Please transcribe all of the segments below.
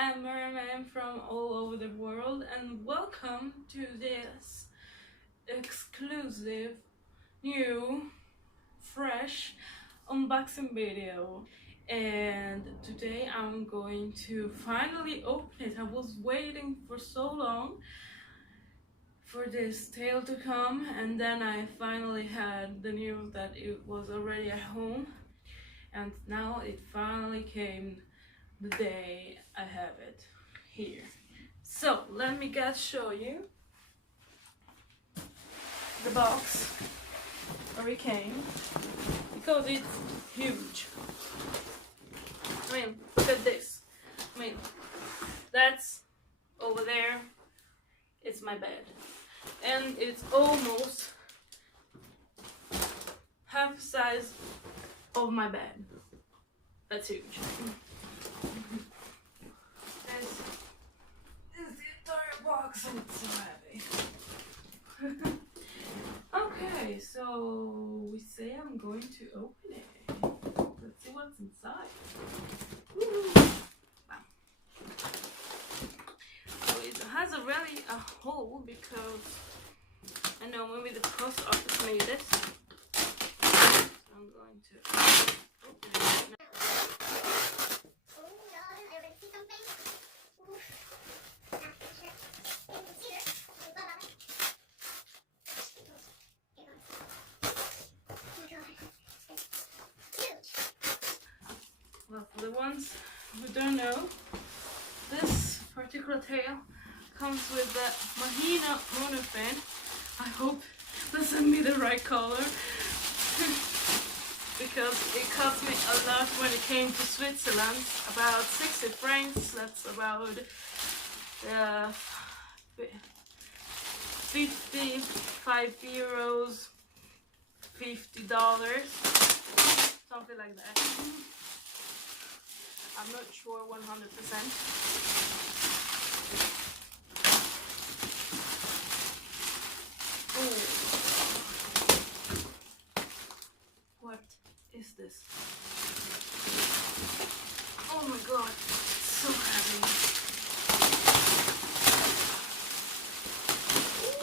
and mermen from all over the world, and welcome to this exclusive, new, fresh unboxing video. And today I'm going to finally open it. I was waiting for so long for this tail to come, and then I finally had the news that it was already at home, and now it finally came the day I have it here. So let me just show you the box where it came, because it's huge. I mean, look at this. I mean, that's over there. It's my bed, and it's almost half the size of my bed. That's huge. This is the entire box, and it's so heavy. Okay, so we say I'm going to open it. Let's see what's inside. Wow. So it has already a hole, because I know maybe the post office made it. So I'm going to open it now. Well, for the ones who don't know, this particular tail comes with the Mahina monofin. I hope they send me the right color because it cost me a lot when it came to Switzerland. About 60 francs, that's about 55 euros, $50, something like that. I'm not sure 100%. Oh, what is this? Oh my god, it's so heavy. Oh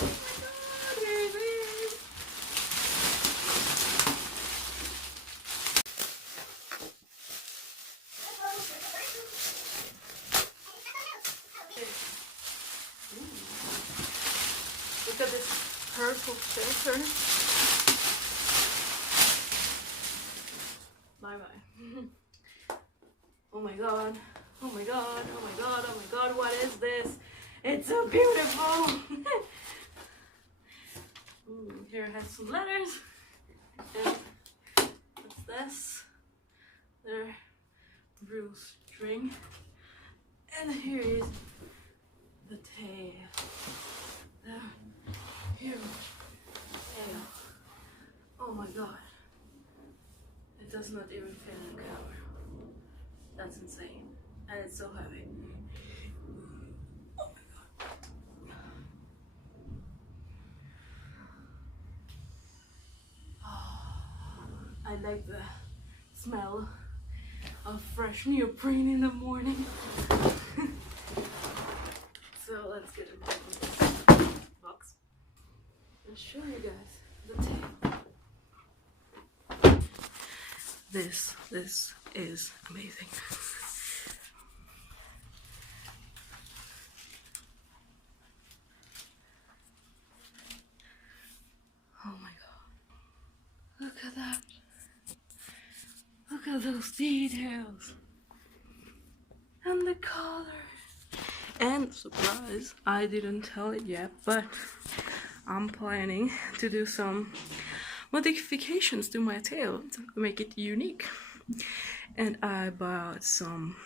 my god, here it is. Look at this purple filter. Bye bye. Oh my god. Oh my god. Oh my god. Oh my god. What is this? It's so beautiful. Ooh, here it has some letters. And what's this? Their blue string. And here is the tail. Here. Tail. Oh my god. It does not even fit in the camera. That's insane. And it's so heavy. Oh my god. Oh, I like the smell of fresh neoprene in the morning. So let's get into this box. I'll show you guys the tail. This is amazing. Oh my god. Look at that. Look at those details. And the color. And surprise, I didn't tell it yet, but I'm planning to do some modifications to my tail to make it unique. And I bought some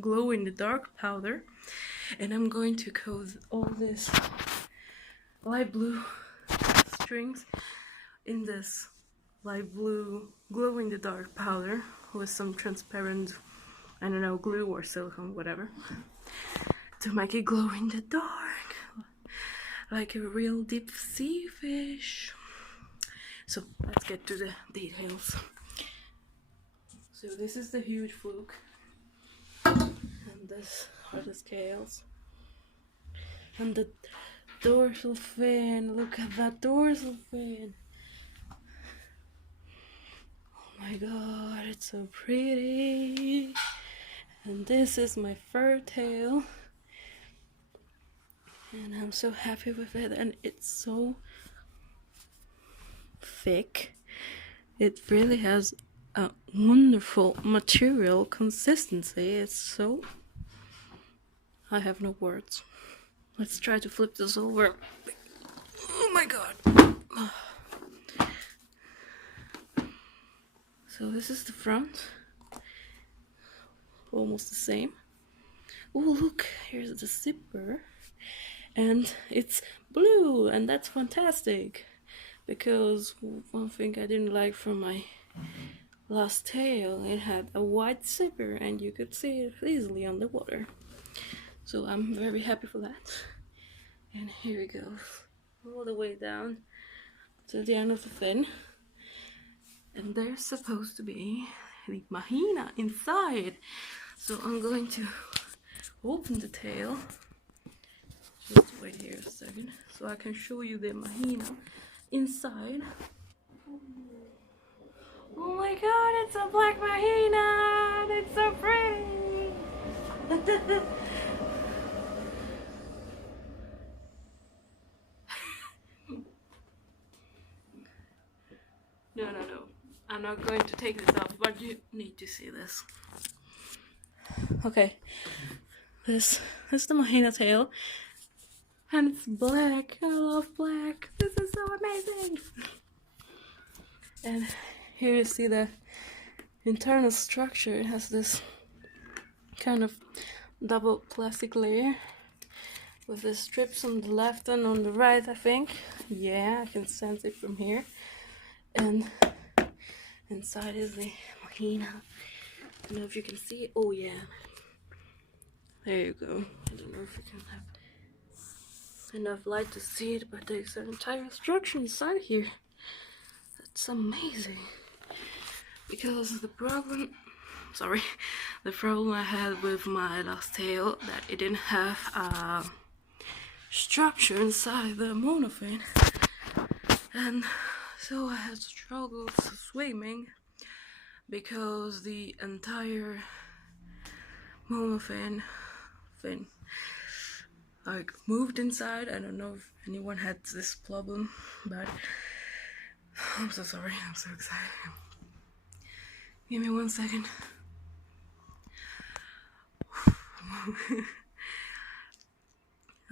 glow-in-the-dark powder, and I'm going to coat all this light blue strings in this light blue glow-in-the-dark powder with some transparent, I don't know, glue or silicone, whatever, to make it glow in the dark like a real deep sea fish. So let's get to the details. So this is the huge fluke. And this are the scales. And the dorsal fin, look at that dorsal fin. Oh my god, it's so pretty. And this is my fur tail. And I'm so happy with it, and it's so thick. It really has a wonderful material consistency. It's so... I have no words. Let's try to flip this over. Oh my god. So this is the front. Almost the same. Oh look, here's the zipper. And it's blue, and that's fantastic. Because one thing I didn't like from my last tail, it had a white zipper and you could see it easily underwater. So I'm very happy for that. And here it goes, all the way down to the end of the fin. And there's supposed to be the mahina inside. So I'm going to open the tail. Just wait here a second, so I can show you the mahina inside. Oh my god, it's a black mahina! It's so pretty! No. I'm not going to take this off, but you need to see this. Okay. This is the mahina tail. And it's black. I love black. This is so amazing. And here you see the internal structure. It has this kind of double plastic layer with the strips on the left and on the right, I think. Yeah, I can sense it from here. And inside is the mahina. I don't know if you can see it. Oh yeah. There you go. I don't know if you can have enough light to see it, but there's an entire structure inside here. That's amazing. Because the problem I had with my last tail, that it didn't have a structure inside the monofin, and so I had struggles swimming because the entire monofin fin like moved inside. I don't know if anyone had this problem, but I'm so sorry, I'm so excited. Give me 1 second.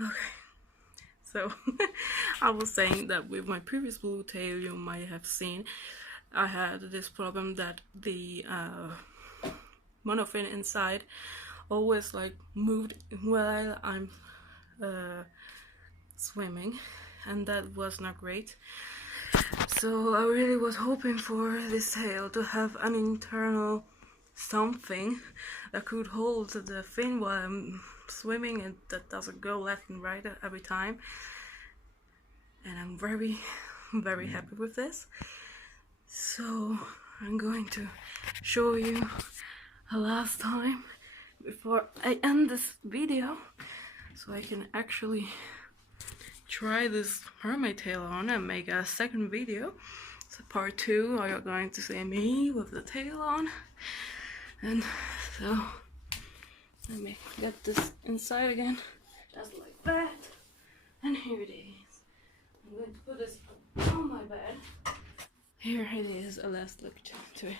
Okay, so I was saying that with my previous blue tail, you might have seen I had this problem that the monofin inside always like moved while I'm swimming, and that was not great. So I really was hoping for this tail to have an internal something that could hold the fin while I'm swimming and that doesn't go left and right every time. And I'm very, very happy with this. So I'm going to show you a last time before I end this video, so I can actually try this mermaid tail on and make a second video. So part 2, you're going to see me with the tail on. And so let me get this inside again, just like that. And here it is. I'm going to put this on my bed. Here it is, a last look to it.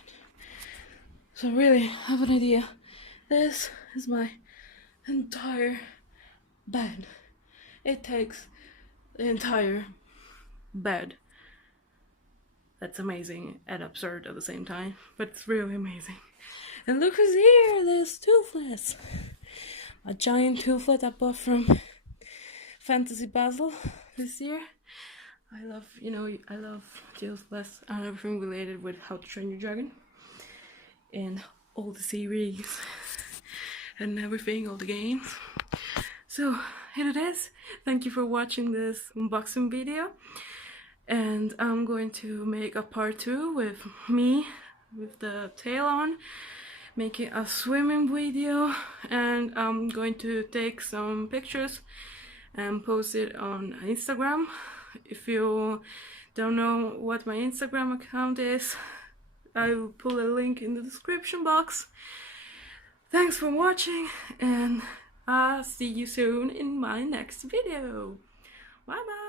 So really have an idea. This is my entire bed. It takes the entire bed. That's amazing and absurd at the same time, but it's really amazing. And look who's here, there's Toothless. A giant toothless I bought from Fantasy Basel this year. I love Toothless and everything related with How to Train Your Dragon. And all the series and everything, all the games. So here it is. Thank you for watching this unboxing video. And I'm going to make a part 2 with me with the tail on, making a swimming video, and I'm going to take some pictures and post it on Instagram. If you don't know what my Instagram account is, I will put a link in the description box. Thanks for watching, and I'll see you soon in my next video. Bye bye!